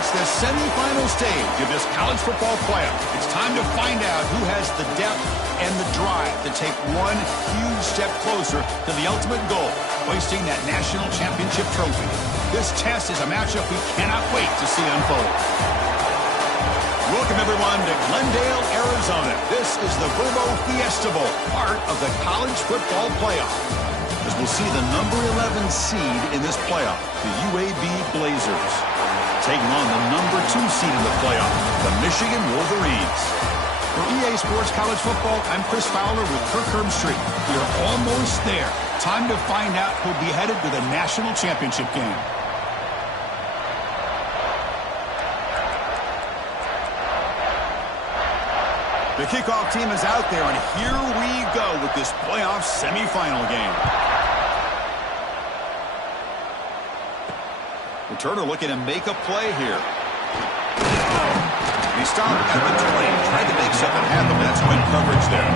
reached the semifinal stage of this college football playoff. It's time to find out who has the depth and the drive to take one huge step closer to the ultimate goal, hoisting that national championship trophy. This test is a matchup we cannot wait to see unfold. Welcome, everyone, to Glendale, Arizona. This is the Verbo Fiesta Bowl, part of the college football playoff. As we'll see the number 11 seed in this playoff, the UAB Blazers, taking on the number 2 seed in the playoff, the Michigan Wolverines. For EA Sports College Football, I'm Chris Fowler with Kirk Herbstreit. We're almost there. Time to find out who'll be headed to the national championship game. The kickoff team is out there, and here we go with this playoff semifinal game. Returner looking to make a play here. He stopped at the 20, tried to make something happen. That's good coverage there.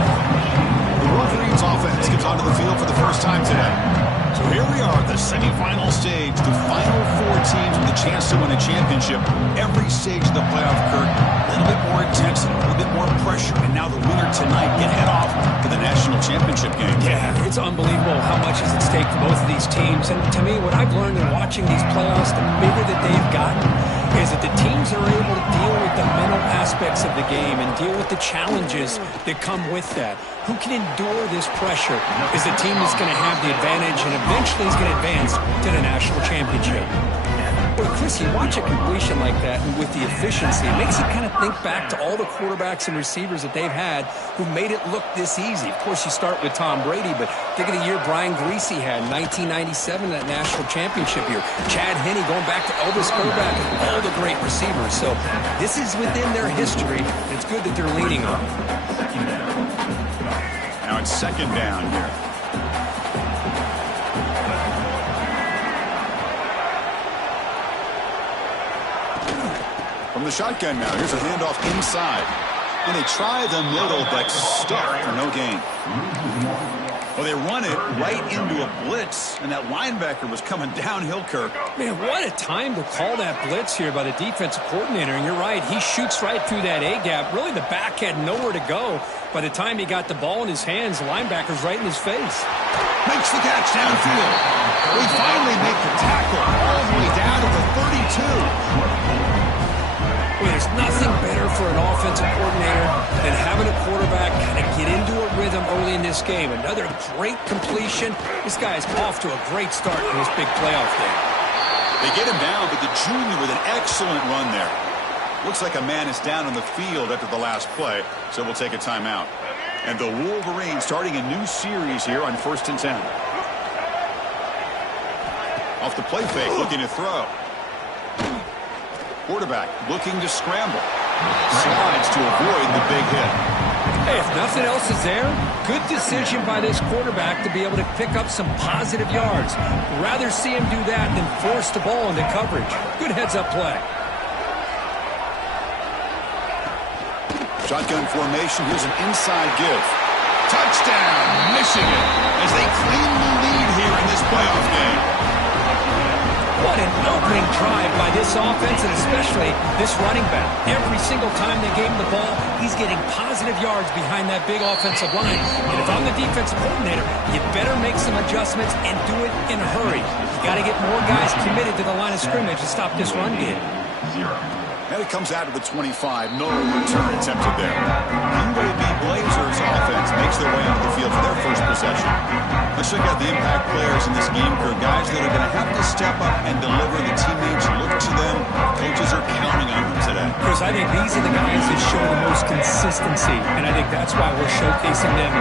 The Wolverines offense gets onto the field for the first time today. So here we are at the semifinal stage, the final 4 teams with a chance to win a championship. Every stage of the playoff, Kirk, a little bit more intensity, a little bit more pressure, and now the winner tonight can head off to the national championship game. Yeah, it's unbelievable how much is at stake for both of these teams. And to me, what I've learned in watching these playoffs, the bigger that they've gotten, is that the teams are able to deal with the mental aspects of the game and deal with the challenges that come with that. Who can endure this pressure is the team that's going to have the advantage and eventually is going to advance to the national championship. But Chris, you watch a completion like that and with the efficiency, it makes you kind of think back to all the quarterbacks and receivers that they've had who made it look this easy. Of course, you start with Tom Brady, but think of the year Brian Greasy had in 1997, that national championship year. Chad Henne going back to Elvis Grbac, all the great receivers. So this is within their history. It's good that they're leaning on it. Now it's second down here. From the shotgun now, here's a handoff inside. And they try the middle, but stuck for no gain. Well, they run it right into a blitz, and that linebacker was coming downhill, Kirk. Man, what a time to call that blitz here by the defensive coordinator. And you're right, he shoots right through that A-gap. Really, the back had nowhere to go. By the time he got the ball in his hands, the linebacker's right in his face. Makes the catch downfield. We finally make the tackle all the way down to the 32. Well, there's nothing better for an offensive coordinator than having a quarterback kind of get into a rhythm early in this game. Another great completion. This guy's off to a great start in this big playoff game. They get him down, but the junior with an excellent run there. Looks like a man is down on the field after the last play, so we'll take a timeout. And the Wolverines starting a new series here on 1st and 10. Off the play fake, looking to throw. Quarterback looking to scramble. Slides to avoid the big hit. Hey, if nothing else is there, good decision by this quarterback to be able to pick up some positive yards. Rather see him do that than force the ball into coverage. Good heads-up play. Shotgun formation. Here's an inside give. Touchdown, Michigan, as they claim the lead here in this playoff game. What an opening drive by this offense, and especially this running back. Every single time they gave him the ball, he's getting positive yards behind that big offensive line. And if I'm the defensive coordinator, you better make some adjustments and do it in a hurry. You got to get more guys committed to the line of scrimmage to stop this run game. And it comes out of the 25. No return attempted there. UAB Blazers offense makes their way onto the field for their first possession. Let's check out the impact players in this game, Kirk. Guys that are going to have to step up and deliver. The teammates look to them. Coaches are counting on them today. Chris, I think these are the guys that show the most consistency, and I think that's why we're showcasing them.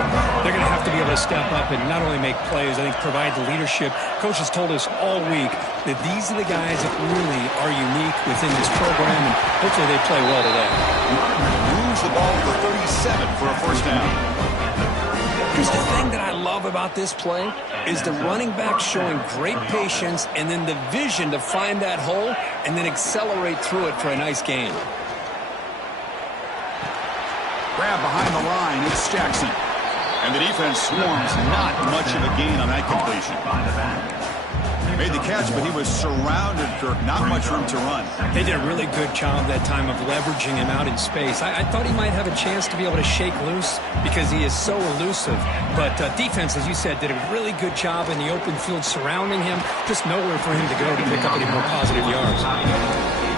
They're going to have to be able to step up and not only make plays, I think provide the leadership. Coaches told us all week that these are the guys that really are unique within this program, and hopefully they play well today. Moves the ball to the 37 for a first down. Here's the thing that I love about this play is the running back showing great patience and then the vision to find that hole and then accelerate through it for a nice gain. Grab behind the line, it's Jackson. And the defense swarms, not much of a gain on that completion. Made the catch, but he was surrounded, Kirk. Not much room to run. They did a really good job that time of leveraging him out in space. I thought he might have a chance to be able to shake loose because he is so elusive. But defense, as you said, did a really good job in the open field surrounding him. Just nowhere for him to go to pick up any more positive yards.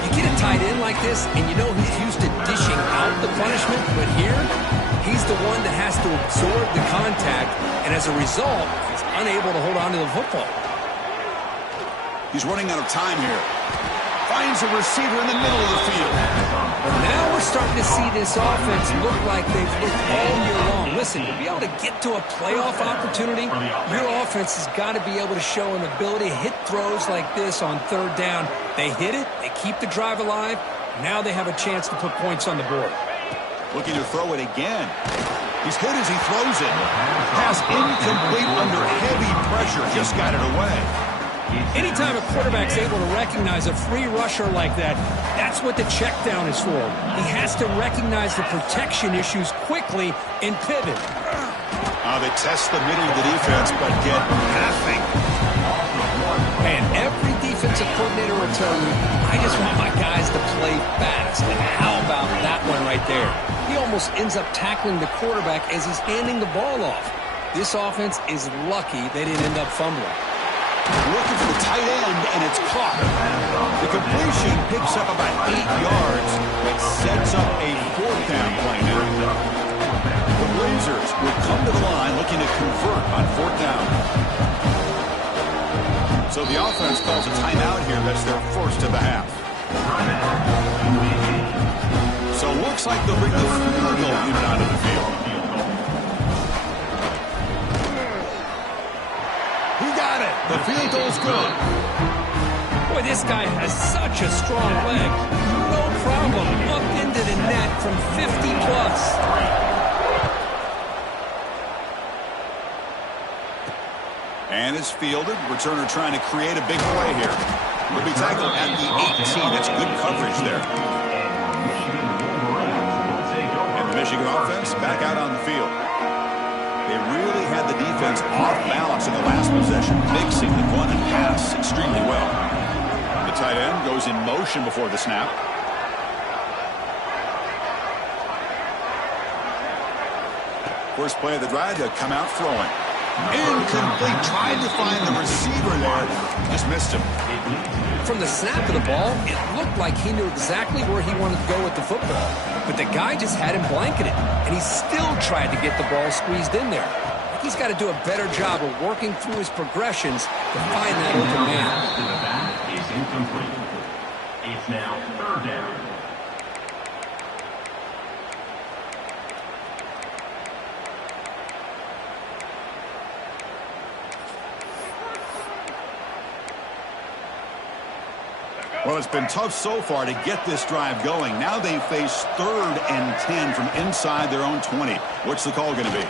You get a tight end like this, and you know he's used to dishing out the punishment, but here, he's the one that has to absorb the contact, and as a result, he's unable to hold on to the football. He's running out of time here. Finds a receiver in the middle of the field. Now we're starting to see this offense look like they've looked all year long. Listen, to be able to get to a playoff opportunity, your offense has got to be able to show an ability to hit throws like this on third down. They hit it, they keep the drive alive. Now they have a chance to put points on the board. Looking to throw it again. He's hit as he throws it. Pass incomplete under heavy pressure. Just got it away. Anytime a quarterback's able to recognize a free rusher like that, that's what the check down is for. He has to recognize the protection issues quickly and pivot. They test the middle of the defense, but get nothing. Man, every defensive coordinator will tell you, I just want my guys to play fast. And how about that one right there? He almost ends up tackling the quarterback as he's handing the ball off. This offense is lucky they didn't end up fumbling. Looking for the tight end, and it's caught. The completion picks up about 8 yards, but sets up a fourth down play now. The Blazers will come to the line looking to convert on fourth down. So the offense calls a timeout here. That's their first of the half. So looks like they'll bring the field goal unit onto the field. He got it. The field goal's good. Boy, this guy has such a strong leg. No problem. Up into the net from 50 plus. And it's fielded. Returner trying to create a big play here. Will be tackled at the 18. That's good coverage there. And the Michigan offense back out on the field. They really had the defense off balance in the last possession, mixing the run and pass extremely well. The tight end goes in motion before the snap. First play of the drive, they'll come out throwing. Incomplete. Tried to find the receiver there. Just missed him. From the snap of the ball, it looked like he knew exactly where he wanted to go with the football. But the guy just had him blanketed, and he still tried to get the ball squeezed in there. I think he's got to do a better job of working through his progressions to find that open man. The back is incomplete. It's now third down. Well, it's been tough so far to get this drive going. Now they face 3rd and 10 from inside their own 20. What's the call going to be?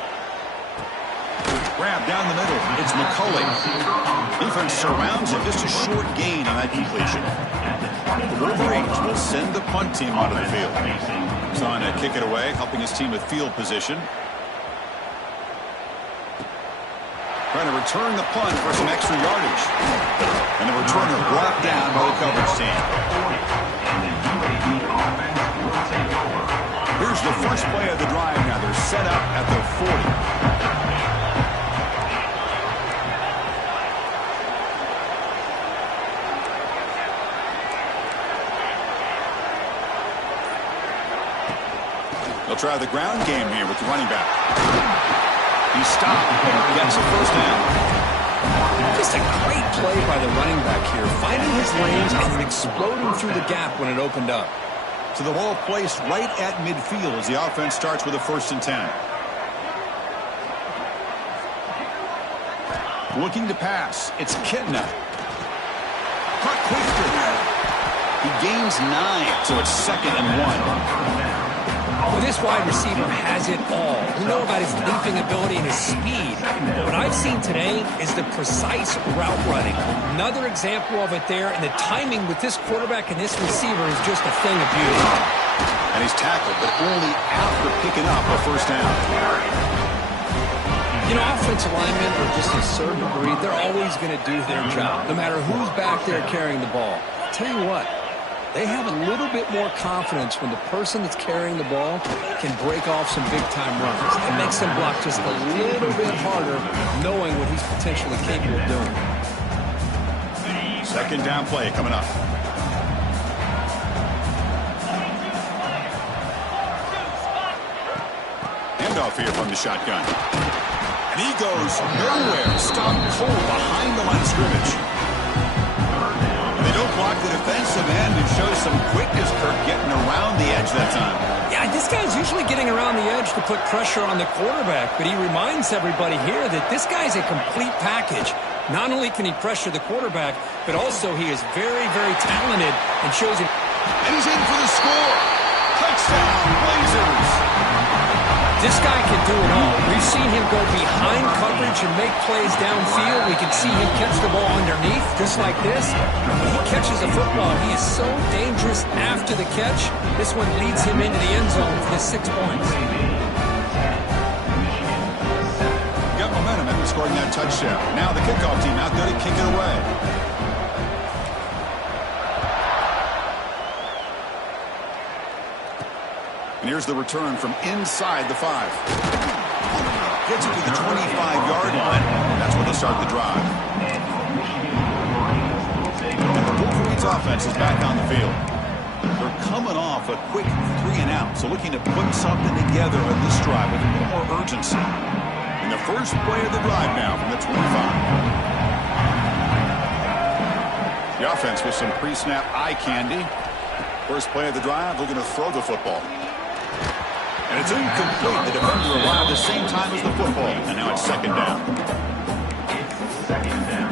Grab down the middle. It's McCulley. Defense surrounds him. Just a short gain on that completion. The Wolverines will send the punt team onto the field. He's on to kick it away, helping his team with field position. Trying to return the punt for some extra yardage. And the returner brought down by the coverage team. Here's the first play of the drive now. They're set up at the 40. They'll try the ground game here with the running back. He stopped and gets a first down. Just a great play by the running back here, finding his lanes and then exploding through the gap when it opened up. So the ball placed right at midfield as the offense starts with a 1st and 10. Looking to pass. It's Kitna. Caught quickly. He gains 9, so it's 2nd and 1. Well, this wide receiver has it all. We know about his leaping ability and his speed. What I've seen today is the precise route running. Another example of it there, and the timing with this quarterback and this receiver is just a thing of beauty. And he's tackled, but only after picking up a first down. You know, offensive linemen are just a certain breed. They're always going to do their job, no matter who's back there carrying the ball. I'll tell you what, they have a little bit more confidence when the person that's carrying the ball can break off some big-time runs. It makes them block just a little bit harder, knowing what he's potentially capable of doing. Second down play coming up. Handoff here from the shotgun. And he goes nowhere. Stopped cold behind the line of scrimmage. They don't block the defensive end and show some quickness, Kirk, getting around the edge that time. Yeah, this guy's usually getting around the edge to put pressure on the quarterback, but he reminds everybody here that this guy's a complete package. Not only can he pressure the quarterback, but also he is very, very talented and shows him. And he's in for the score. Touchdown, Blazers. This guy can do it all. We've seen him go behind coverage and make plays downfield. We can see him catch the ball underneath, just like this. When he catches a football, he is so dangerous after the catch. This one leads him into the end zone for the 6 points. Got momentum after scoring that touchdown. Now the kickoff team out there to kick it away. And here's the return from inside the 5. Gets it to the 25-yard line. That's where they'll start the drive. And the Wolverines offense is back on the field. They're coming off a quick 3-and-out, so looking to put something together on this drive with a little more urgency. And the first play of the drive now from the 25. The offense with some pre-snap eye candy. First play of the drive, looking to throw the football. And it's incomplete. The defender arrived at the same time as the football. And now it's second down. It's second down.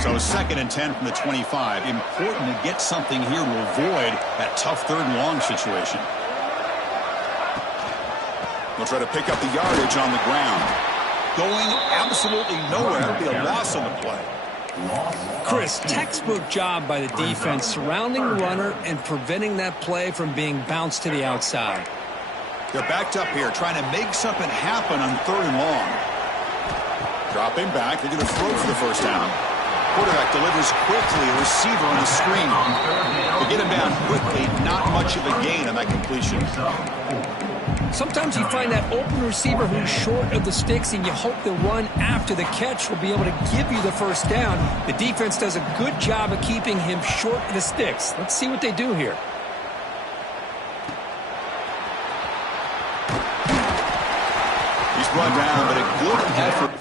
So 2nd and 10 from the 25. Important to get something here to avoid that tough 3rd and long situation. They'll try to pick up the yardage on the ground. Going absolutely nowhere. It'll be a loss on the play. Chris, textbook job by the defense surrounding the runner and preventing that play from being bounced to the outside. They're backed up here trying to make something happen on 3rd and long. Dropping back. They're going to throw for the first down. Quarterback delivers quickly. A receiver on the screen. They get him down quickly. Not much of a gain on that completion. Sometimes you find that open receiver who's short of the sticks, and you hope the run after the catch will be able to give you the first down. The defense does a good job of keeping him short of the sticks. Let's see what they do here. He's brought down, but a good effort.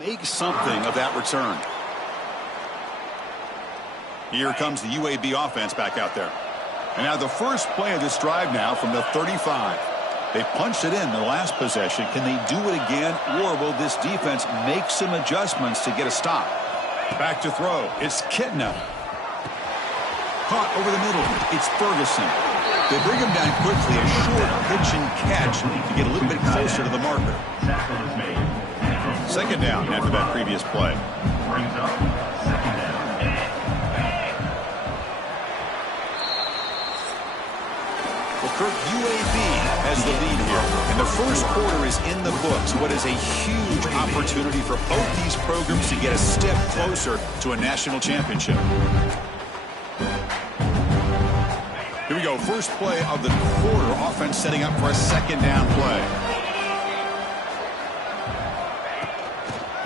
make something of that return. Here comes the UAB offense back out there. And now the first play of this drive now from the 35. They punched it in the last possession. Can they do it again, or will this defense make some adjustments to get a stop? Back to throw. It's Kitna. Caught over the middle. It's Ferguson. They bring him down quickly. A short pitch and catch to get a little bit closer to the marker. Second down after that previous play. Brings up second down. Well, Kirk, UAB has the lead here, and the first quarter is in the books. What is a huge opportunity for both these programs to get a step closer to a national championship. Here we go, first play of the quarter. Offense setting up for a second down play.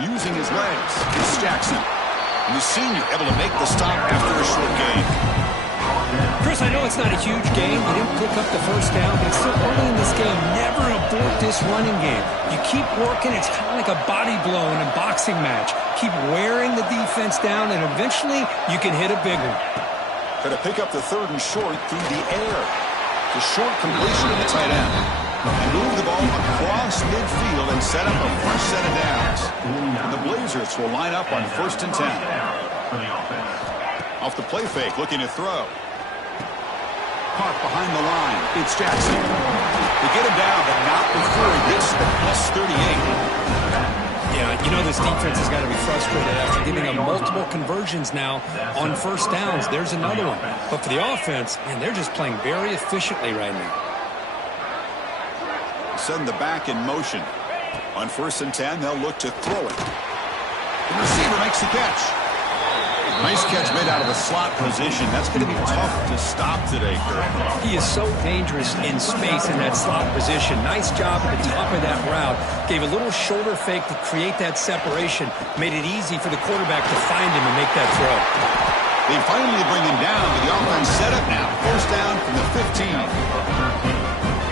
Using his legs is Jackson. And the senior able to make the stop after a short gain. Chris, I know it's not a huge game. They didn't pick up the first down, but it's still early in this game. Never abort this running game. You keep working. It's kind of like a body blow in a boxing match. Keep wearing the defense down, and eventually you can hit a big one. Got to pick up the third and short through the air. The short completion to the tight end. And move the ball across midfield and set up a fresh set of downs. The Blazers will line up on 1st and 10. Off the play fake, looking to throw. Caught behind the line. It's Jackson. They get him down, but not before he gets to the +38. Yeah, you know this defense has got to be frustrated after giving them multiple conversions now on first downs. There's another one. But for the offense, man, they're just playing very efficiently right now. Send the back in motion. On 1st and 10, they'll look to throw it. The receiver makes the catch. Nice catch made out of the slot position. That's going to be tough to stop today, Kirk. He is so dangerous in space in that slot position. Nice job at the top of that route. Gave a little shoulder fake to create that separation. Made it easy for the quarterback to find him and make that throw. They finally bring him down, but the offense set up now. First down from the 15.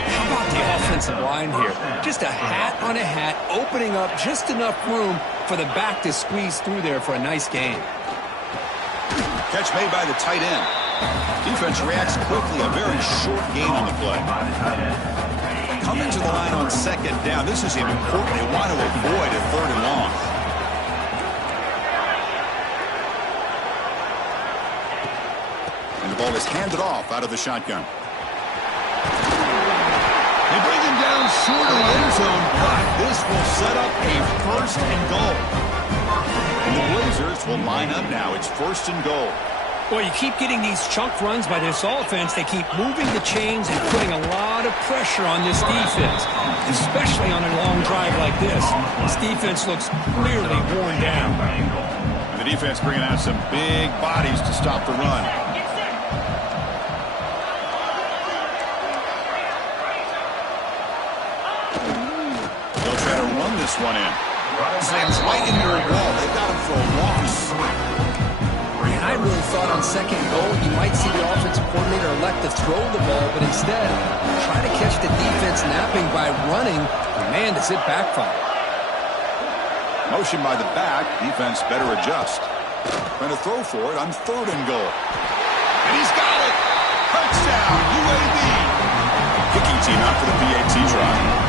How about the offensive line here? Just a hat on a hat, opening up just enough room for the back to squeeze through there for a nice gain. Catch made by the tight end. Defense reacts quickly. A very short gain on the play. Coming to the line on second down. This is important. They want to avoid a 3rd and long. And the ball is handed off out of the shotgun. They bring him down short of the end zone, but this will set up a 1st and goal. And the Blazers will line up now. It's 1st and goal. Well, you keep getting these chunk runs by this offense. They keep moving the chains and putting a lot of pressure on this defense, especially on a long drive like this. This defense looks clearly worn down. And the defense bringing out some big bodies to stop the run. They'll try to run this one in. Slams right into a wall. They've got him for a loss. And I really thought on second goal you might see the offensive coordinator elect to throw the ball, but instead try to catch the defense napping by running. Man, does it backfire. Motion by the back. Defense better adjust. Trying to throw for it on 3rd and goal. And he's got it. Touchdown, UAB. Kicking team out for the PAT try.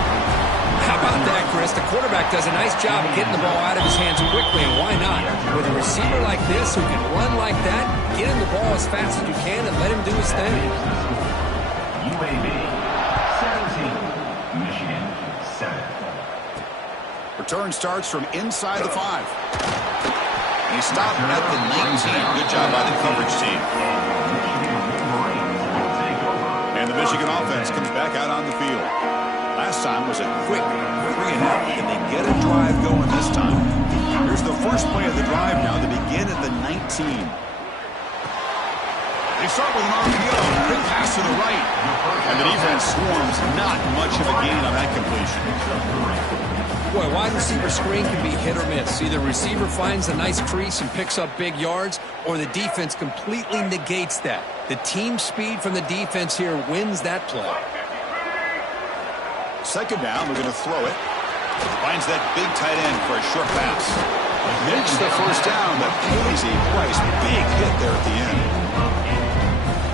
How about that, Chris? The quarterback does a nice job of getting the ball out of his hands quickly, and why not? With a receiver like this who can run like that, get him the ball as fast as you can and let him do his thing. UAB 17, Michigan 7. Return starts from inside the 5. And he stopped at the 19. Good job by the coverage team. And the Michigan offense comes back out on the field. Last time was a quick 3-and-out. Can they get a drive going this time? Here's the first play of the drive now. They begin at the 19. They start with an RPO. Quick pass to the right. And the defense swarms. Not much of a gain on that completion. Boy, wide receiver screen can be hit or miss. Either receiver finds a nice crease and picks up big yards, or the defense completely negates that. The team speed from the defense here wins that play. Second down, we're going to throw it. Finds that big tight end for a short pass. Makes the first down, but pays a price. Big hit there at the end.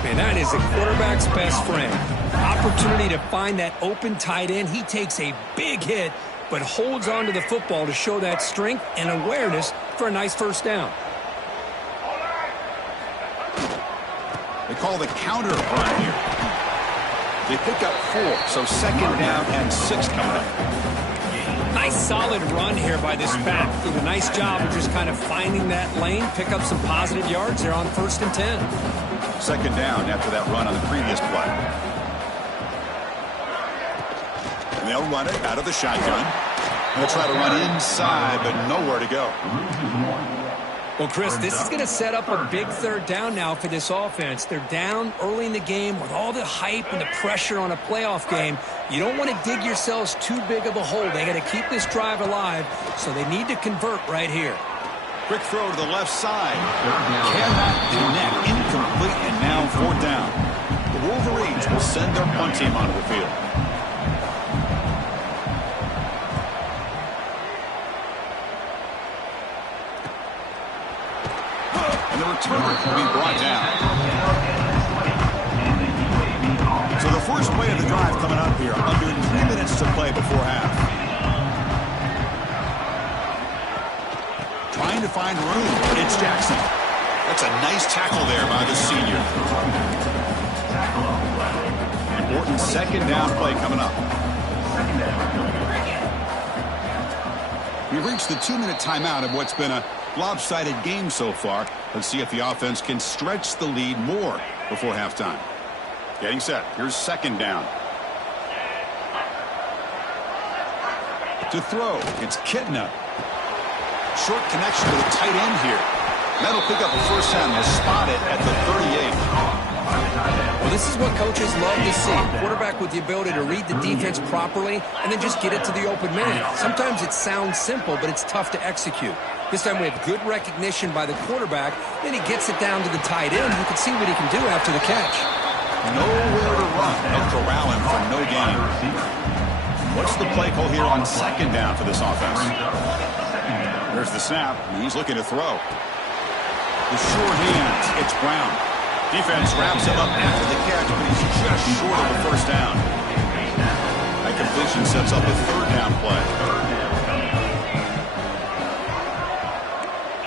Man, that is a quarterback's best friend. Opportunity to find that open tight end. He takes a big hit, but holds on to the football to show that strength and awareness for a nice first down. They call the counter run here. They pick up 4, so second down and 6 coming up. Nice solid run here by this back. Did a nice job of just kind of finding that lane, pick up some positive yards there on 1st and 10. Second down after that run on the previous play. And they'll run it out of the shotgun. They'll try to run inside, but nowhere to go. Well, Chris, this is going to set up a big third down now for this offense. They're down early in the game with all the hype and the pressure on a playoff game. You don't want to dig yourselves too big of a hole. They got to keep this drive alive, so they need to convert right here. Quick throw to the left side. Cannot connect. Incomplete, and now 4th down. The Wolverines will send their punt team onto the field. And the returner will be brought down. So the first play of the drive coming up here. Under 3 minutes to play before half. Trying to find room. It's Jackson. That's a nice tackle there by the senior. Important second down play coming up. We've reached the 2-minute timeout of what's been a lopsided game so far. Let's see if the offense can stretch the lead more before halftime. Getting set. Here's second down. To throw. It's Kitna. Short connection to the tight end here. That'll pick up a first down. They'll spot it at the 38. Well, this is what coaches love to see. Quarterback with the ability to read the defense properly and then just get it to the open man. Sometimes it sounds simple, but it's tough to execute. This time we have good recognition by the quarterback. Then he gets it down to the tight end. You can see what he can do after the catch. Nowhere to run. They'll corral him for no gain. What's the play call here on second down for this offense? There's the snap. He's looking to throw. The short hands. It's Brown. Defense wraps him up after the catch, but he's just short of the first down. That completion sets up a third down play.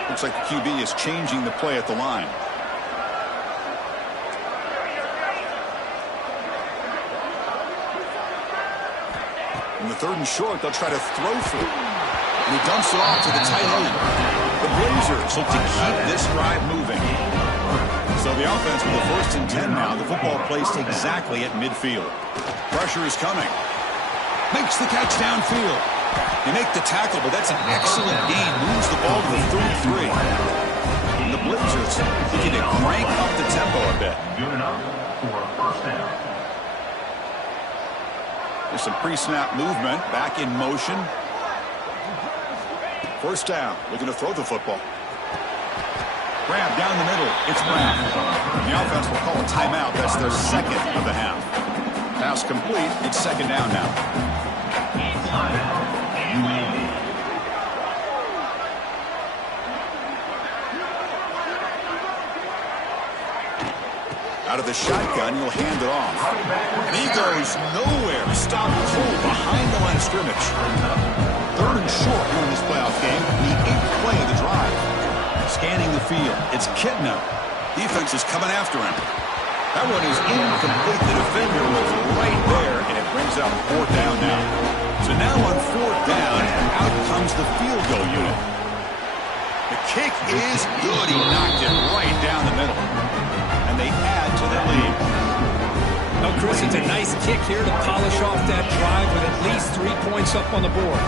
Looks like the QB is changing the play at the line. In the 3rd and short, they'll try to throw through. And he dumps it off to the tight end. The Blazers look to keep this drive moving. So the offense with the 1st and 10 now. The football placed exactly at midfield. Pressure is coming. Makes the catch downfield. You make the tackle, but that's an excellent gain. Moves the ball to the 33. And the Blazers looking to crank up the tempo a bit. Good enough for a first down. There's some pre-snap movement. Back in motion. First down. Looking to throw the football. Grab down the middle. It's Brown. The offense will call a timeout. That's their second of the half. Pass complete. It's second down now. UAB. Out of the shotgun, he'll hand it off. And he goes nowhere. Stopped cold behind the line of scrimmage. 3rd and short here in this playoff game. The 8th play of the drive. Scanning the field. It's Kitna. Defense is coming after him. That one is incomplete. The defender was right there, and it brings up 4th down now. So now on 4th down, out comes the field goal unit. The kick is good. He knocked it right down the middle. And they add to the lead. Well, Chris, it's a nice kick here to polish off that drive with at least 3 points up on the board.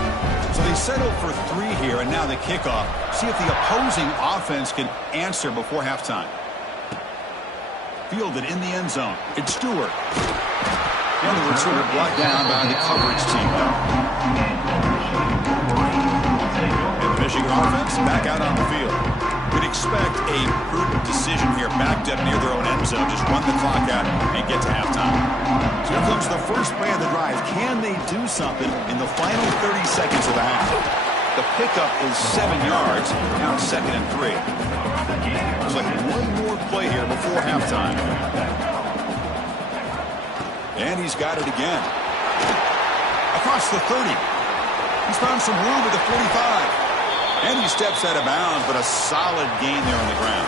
So they settle for 3 here, and now the kickoff. See if the opposing offense can answer before halftime. Fielded in the end zone. It's Stewart. And the returner brought down by the coverage team. And the Michigan offense back out on the field. Could expect a prudent decision here, backed up near their own end zone. Just run the clock out and get to halftime. So here comes the first play of the drive. Can they do something in the final 30 seconds of the half? The pickup is 7 yards. Now it's 2nd and 3. Looks like one more play here before halftime. And he's got it again. Across the 30. He's found some room at the 45. And he steps out of bounds, but a solid gain there on the ground.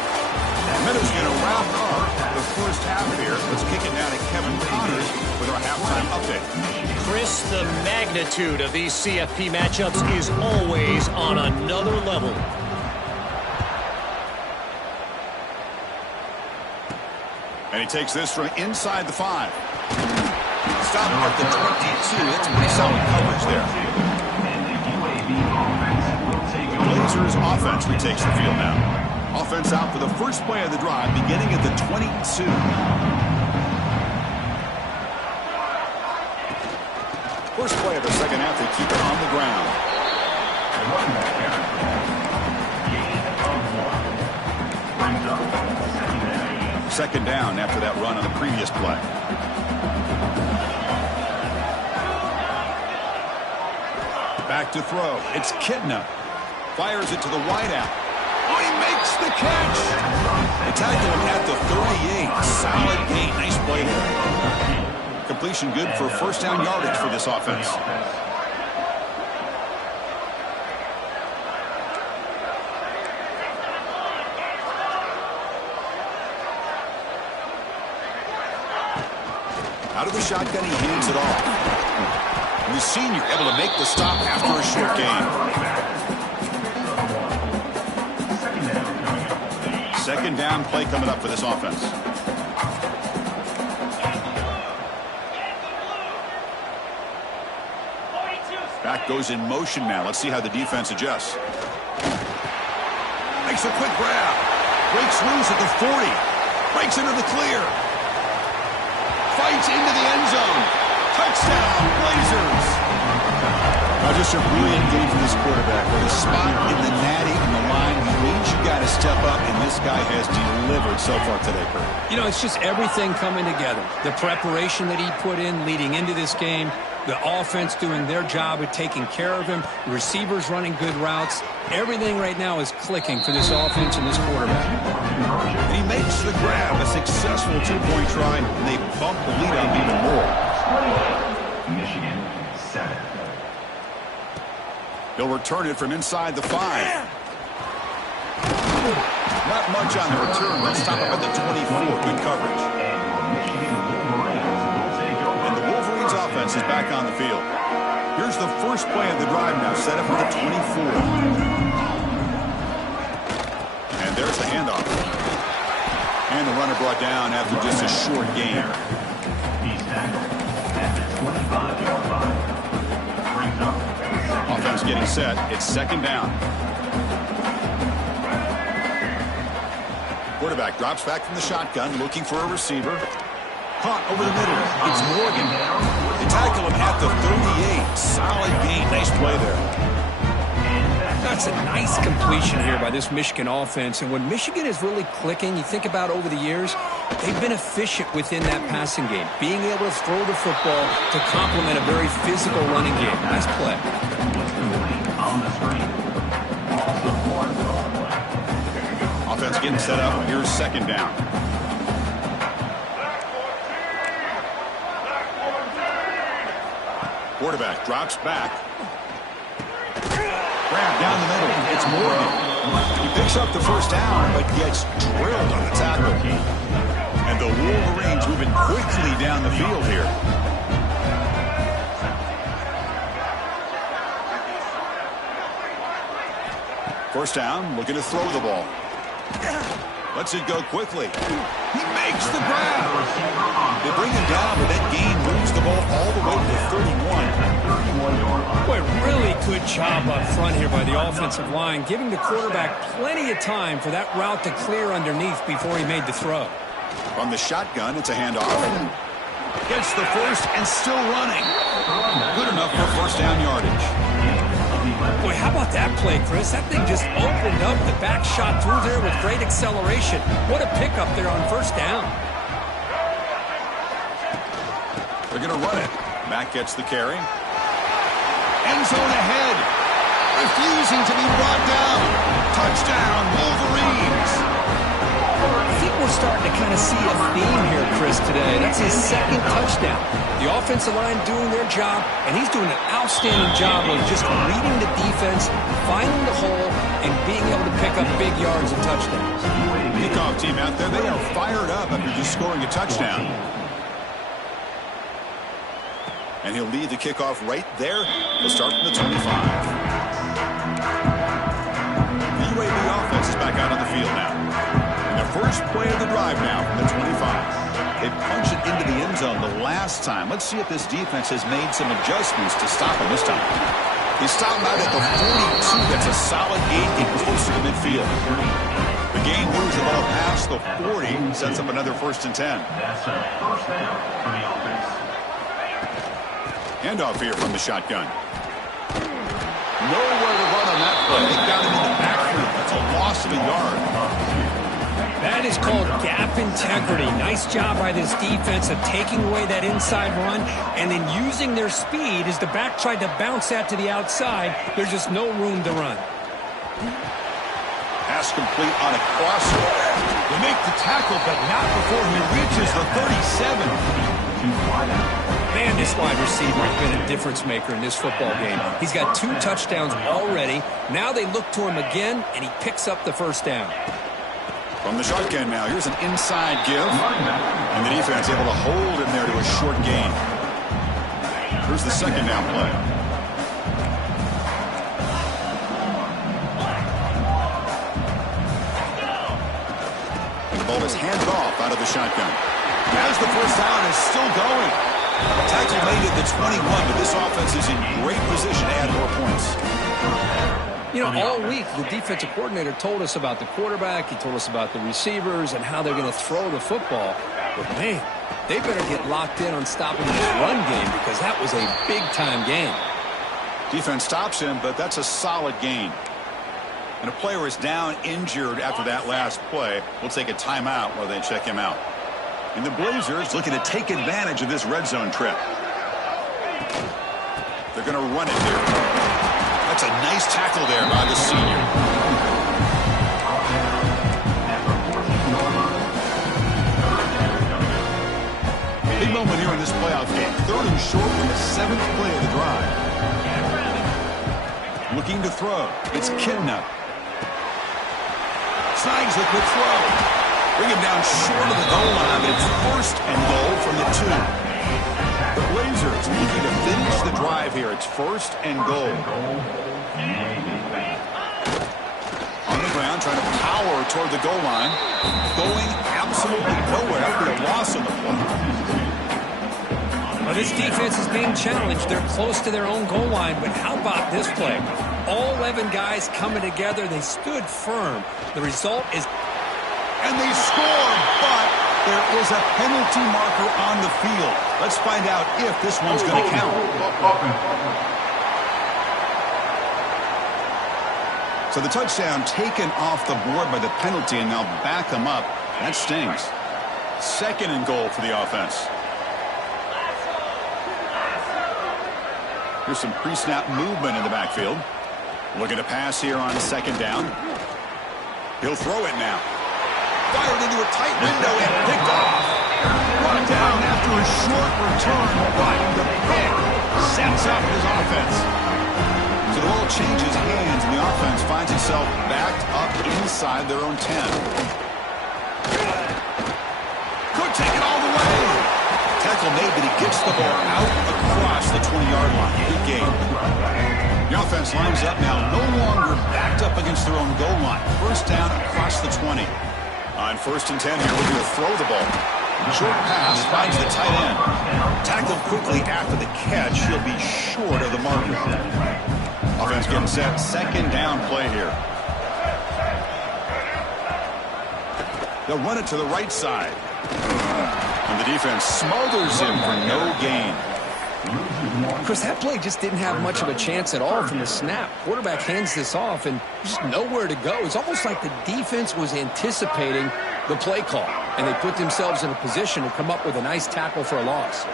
Meadows going to wrap up the first half here. Let's kick it down to Kevin Connors with our halftime update. Chris, the magnitude of these CFP matchups is always on another level. And he takes this from inside the 5. Stop at the 22. That's pretty solid coverage there. Blazers offense retakes the field now. Offense out for the first play of the drive, beginning at the 22. First play of the second half, they keep it on the ground. Second down after that run on the previous play. Back to throw. It's Kitna. Fires it to the wideout. Oh, he makes the catch. They tackle him at the 38. Solid gain. Nice play there. Completion good for first down yardage for this offense. Out of the shotgun, he hands it off. And the senior able to make the stop after a short gain. Second down play coming up for this offense. Back goes in motion now. Let's see how the defense adjusts. Makes a quick grab. Breaks loose at the 40. Breaks into the clear. Fights into the end zone. Touchdown, Blazers. Now just a brilliant game for this quarterback. With a spot in the natty and the line, he means you got to step up, and this guy has delivered so far today, Kurt. You know, it's just everything coming together. The preparation that he put in leading into this game, the offense doing their job of taking care of him, receivers running good routes. Everything right now is clicking for this offense and this quarterback. And he makes the grab, a successful two-point try, and they bump the lead up even more. Michigan 7. He'll return it from inside the 5. Not much on the return. They'll stop up at the 24. Good coverage. And the Wolverines offense is back on the field. Here's the first play of the drive now, set up for the 24. And there's the handoff. And the runner brought down after just a short gain. He's tackled at the 25-yard line. Brings up. Offense getting set. It's second down. Quarterback drops back from the shotgun, looking for a receiver. Caught over the middle. It's Morgan. They tackle him at the 38. Solid gain. Nice play there. That's a nice completion here by this Michigan offense. And when Michigan is really clicking, you think about over the years, they've been efficient within that passing game. Being able to throw the football to complement a very physical running game. Nice play. On the screen. Offense getting set up. Here's second down. Quarterback drops back. Grab down the middle. It's Morgan. He picks up the first down, but gets drilled on the tackle. And the Wolverines moving quickly down the field here. First down, looking to throw the ball. Lets it go quickly. He makes the grab. They bring him down, but that gain moves the ball all the way to the 31. Boy, really good job up front here by the offensive line, giving the quarterback plenty of time for that route to clear underneath before he made the throw. From the shotgun, it's a handoff. Gets the first and still running. Good enough for first down yardage. Boy, how about that play, Chris? That thing just opened up. The back shot through there with great acceleration. What a pickup there on first down. They're going to run it. Mack gets the carry. End zone ahead. Refusing to be brought down. Touchdown, Wolverines. I think we're starting to kind of see a theme here, Chris, today. That's his second touchdown. The offensive line doing their job, and he's doing an outstanding job of just reading the defense, finding the hole, and being able to pick up big yards and touchdowns. Kickoff team out there, they are fired up after just scoring a touchdown. And he'll lead the kickoff right there. He'll start from the 25. The UAB offense is back out on the field now. And their first play of the drive now from the 25. They punched it into the end zone the last time. Let's see if this defense has made some adjustments to stop him this time. He stopped him out at the 42. That's a solid gain, getting close to the midfield. The gain moves the ball past the 40, sets up another 1st and 10. That's a first down for the offense. Handoff here from the shotgun. Nowhere to run on that play. They got him in the backfield. That's a loss of a yard. That is called gap integrity. Nice job by this defense of taking away that inside run and then using their speed as the back tried to bounce that to the outside. There's just no room to run. Pass complete on a crosser. They make the tackle, but not before he reaches the 37. Man, this wide receiver has been a difference maker in this football game. He's got 2 touchdowns already. Now they look to him again, and he picks up the first down. From the shotgun now, here's an inside give. And the defense able to hold him there to a short gain. Here's the second down play. And the ball is handed off out of the shotgun. As the first down is still going. Tackle made at the 21, but this offense is in great position to add more points. You know, all week, the defensive coordinator told us about the quarterback. He told us about the receivers and how they're going to throw the football. But, man, they better get locked in on stopping this run game because that was a big-time game. Defense stops him, but that's a solid gain. And a player is down injured after that last play. We'll take a timeout while they check him out. And the Blazers looking to take advantage of this red zone trip. They're going to run it here. That's a nice tackle there by the senior. Big moment here in this playoff game. 3rd and short from the 7th play of the drive. Looking to throw. It's Kimna. Snags a quick throw. Bring him down short of the goal line, but it's 1st and goal from the 2. The Blazers looking to finish the drive here. It's 1st and goal. On the ground, trying to power toward the goal line. Going absolutely nowhere. That would be a loss on the play. Well, this defense is being challenged. They're close to their own goal line, but how about this play? All 11 guys coming together. They stood firm. The result is... And they scored, but there is a penalty marker on the field. Let's find out if this one's going to count. So the touchdown taken off the board by the penalty, and now back them up. That stings. 2nd and goal for the offense. Here's some pre-snap movement in the backfield. Looking to pass here on 2nd down. He'll throw it now. Fired into a tight window and picked off. Brought down after a short return, but the pick sets up his offense. So the ball changes hands, and the offense finds itself backed up inside their own 10. Could take it all the way. Tackle made, but he gets the ball out across the 20-yard line. Good game. The offense lines up now, no longer backed up against their own goal line. 1st down across the 20. On 1st and 10 here, looking to throw the ball. Short pass finds the tight end. Tackled quickly after the catch. He'll be short of the marker. Offense getting set. 2nd down play here. They'll run it to the right side. And the defense smothers him for no gain. Chris, that play just didn't have much of a chance at all from the snap. Quarterback hands this off and just nowhere to go. It's almost like the defense was anticipating the play call, and they put themselves in a position to come up with a nice tackle for a loss.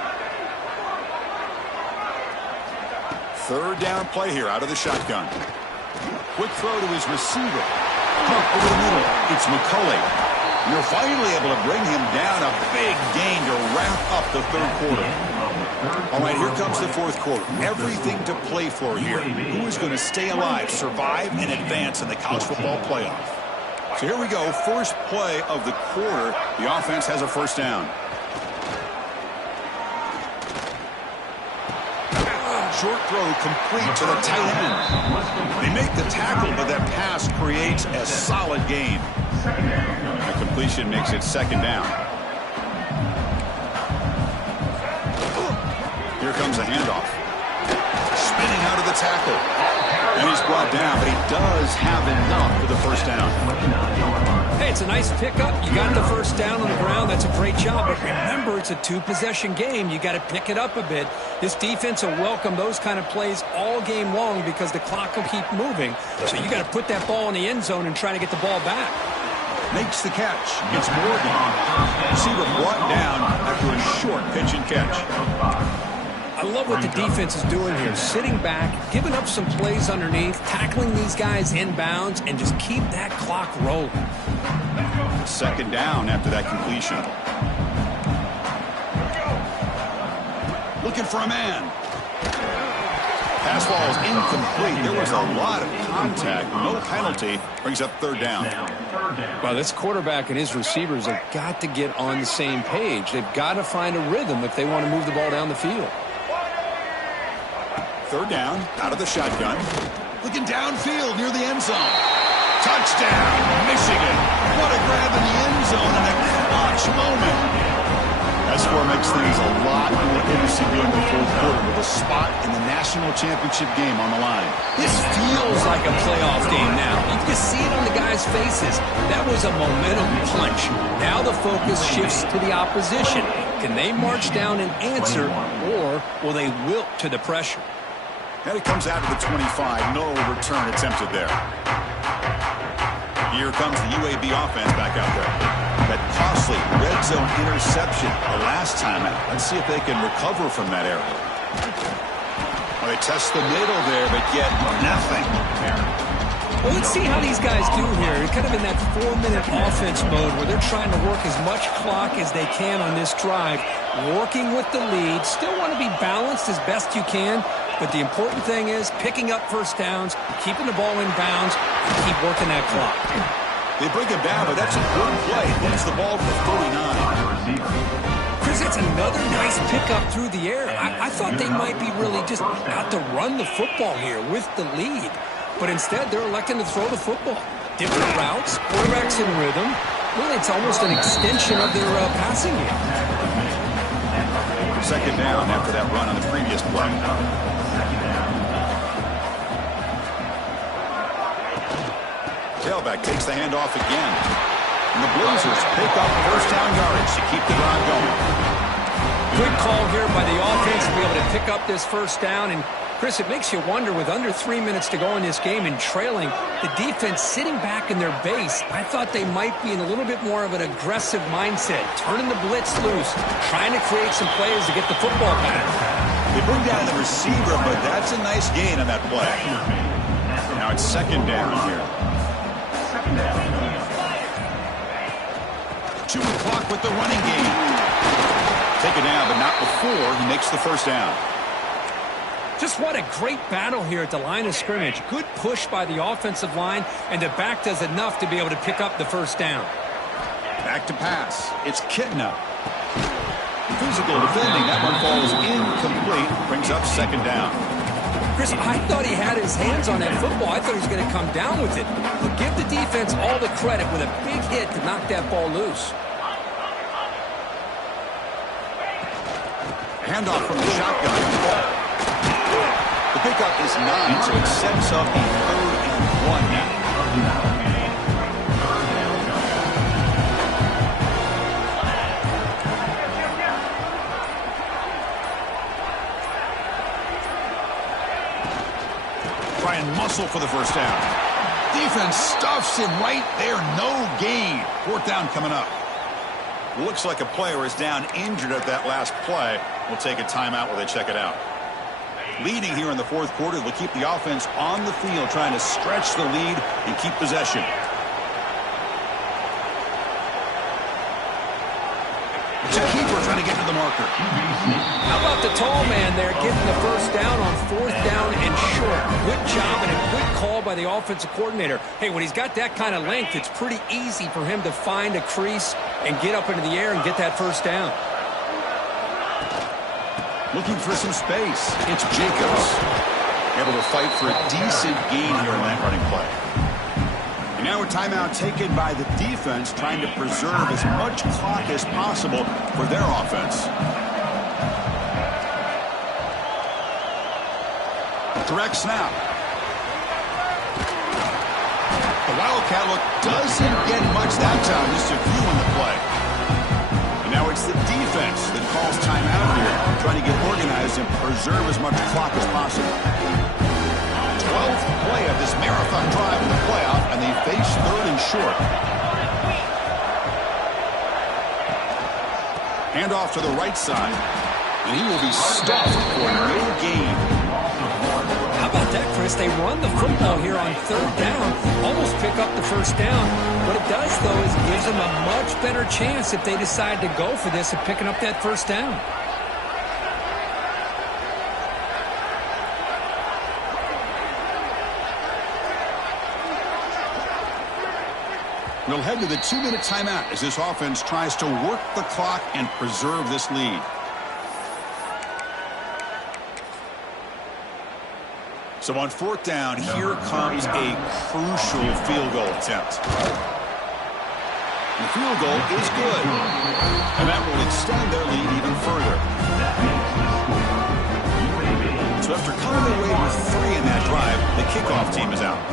Third down play here out of the shotgun. Quick throw to his receiver. Pump over the middle. It's McCulley. You're finally able to bring him down. A big gain to wrap up the third quarter. All right, here comes the fourth quarter. Everything to play for here. Who is going to stay alive, survive, and advance in the college football playoff? So here we go. First play of the quarter. The offense has a first down. Short throw complete to the tight end. They make the tackle, but that pass creates a solid gain. The completion makes it second down. Here comes a handoff. Spinning out of the tackle. And he's brought down, but he does have enough for the first down. Hey, it's a nice pickup. You got the first down on the ground. That's a great job. But remember, it's a two-possession game. You got to pick it up a bit. This defense will welcome those kind of plays all game long because the clock will keep moving. So you got to put that ball in the end zone and try to get the ball back. Makes the catch. It's Morgan. Receiver brought down after a short pitch and catch. I love what the defense is doing here. Sitting back, giving up some plays underneath, tackling these guys inbounds, and just keep that clock rolling. Second down after that completion. Looking for a man. Pass ball is incomplete. There was a lot of contact. No penalty. Brings up third down. Well, this quarterback and his receivers have got to get on the same page. They've got to find a rhythm if they want to move the ball down the field. Third down, out of the shotgun. Looking downfield near the end zone. Touchdown, Michigan. What a grab in the end zone and a clutch moment. That score makes things a lot more interesting here in the fourth quarter with a spot in the national championship game on the line. This feels like a playoff game now. You can just see it on the guys' faces. That was a momentum punch. Now the focus shifts to the opposition. Can they march down and answer, or will they wilt to the pressure? And it comes out to the 25. No return attempted there. Here comes the UAB offense back out there. That costly red zone interception the last time out. Let's see if they can recover from that error. Well, they test the middle there, but get nothing. Well, let's see how these guys do here. They're kind of in that 4-minute offense mode where they're trying to work as much clock as they can on this drive, working with the lead. Still want to be balanced as best you can, but the important thing is picking up first downs, keeping the ball in bounds, and keep working that clock. They bring him down, but that's a good play. Moves the ball for 39. Chris, it's another nice pickup through the air. I thought they might be really just out to run the football here with the lead. But instead, they're electing to throw the football. Different routes, quarterbacks in rhythm. Really, it's almost an extension of their passing game. Second down after that run on the previous play. Tailback takes the handoff again. And the Blazers pick up first down yardage to keep the drive going. Good call here by the offense to be able to pick up this first down. And Chris, it makes you wonder, with under 3 minutes to go in this game and trailing, the defense sitting back in their base, I thought they might be in a little bit more of an aggressive mindset, turning the blitz loose, trying to create some plays to get the football back. They bring down the receiver, but that's a nice gain on that play. Now it's second down here. Chew the clock with the running game. Take it down, but not before he makes the first down. Just what a great battle here at the line of scrimmage. Good push by the offensive line, and the back does enough to be able to pick up the first down. Back to pass. It's Kitna. Physical defending. That one falls incomplete. Brings up second down. Chris, I thought he had his hands on that football. I thought he was going to come down with it. But give the defense all the credit with a big hit to knock that ball loose. Handoff from the shotgun. The pickup is 9, so it sets up a 3rd and 1 now. try and muscle for the first down. Defense stuffs him right there. No gain. Fourth down coming up. Looks like a player is down injured at that last play. We'll take a timeout while they check it out. Leading here in the fourth quarter, they'll keep the offense on the field, trying to stretch the lead and keep possession. It's a keeper trying to get to the marker. How about the tall man there getting the first down on fourth down and short? Good job and a good call by the offensive coordinator. Hey, when he's got that kind of length, it's pretty easy for him to find a crease and get up into the air and get that first down. Looking for some space. It's Jacobs. Able to fight for a decent gain here in that running play. And now a timeout taken by the defense, trying to preserve as much clock as possible for their offense. Direct snap. The Wildcat look doesn't get much that time. Just a few on the play. And now it's the defense that calls timeout here, trying to get organized and preserve as much clock as possible. 12th play of this marathon drive in the playoff, and they face third and short. Handoff to the right side, and he will be stuffed for no gain. How about that, Chris? They run the football here on third down, almost pick up the first down. What it does, though, is it gives them a much better chance if they decide to go for this of picking up that first down. We'll head to the 2-minute timeout as this offense tries to work the clock and preserve this lead. So on fourth down, here comes a crucial field goal attempt. The field goal is good, and that will extend their lead even further. So after coming away with 3 in that drive, the kickoff team is out.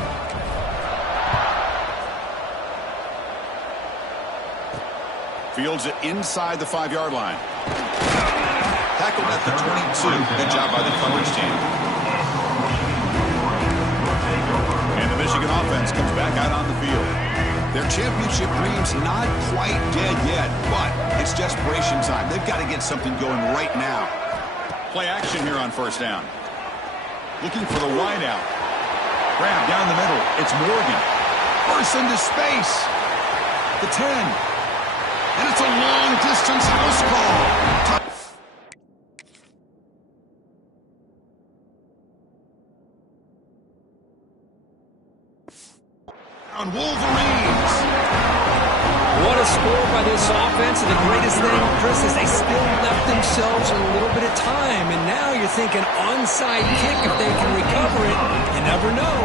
Fields it inside the 5-yard line. Tackled at the 22. Good job by the coverage team. And the Michigan offense comes back out on the field. Their championship dream's not quite dead yet, but it's desperation time. They've got to get something going right now. Play action here on first down. Looking for the wide out. Grab down the middle. It's Morgan. Bursts into space. The 10. And it's a long-distance house call. On Wolverines. What a score by this offense. And the greatest thing, Chris, is they still left themselves a little bit of time. And now you're thinking onside kick if they can recover it. You never know.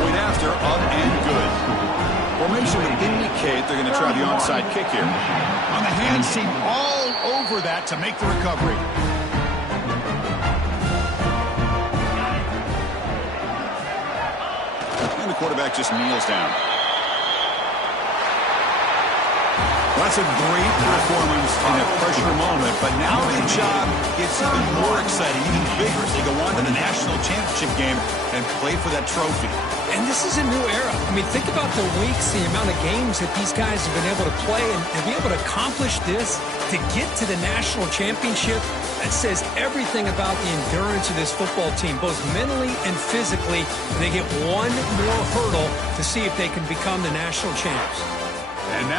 Point after, up and good. Formation would indicate they're going to try the onside kick here. On the hands team, all over that to make the recovery. And the quarterback just kneels down. That's a great performance in a pressure moment, but now the job gets even more exciting, even bigger as they go on to the national championship game and play for that trophy. And this is a new era. I mean, think about the weeks, the amount of games that these guys have been able to play, and to be able to accomplish this, to get to the national championship, that says everything about the endurance of this football team, both mentally and physically. And they get one more hurdle to see if they can become the national champs. And now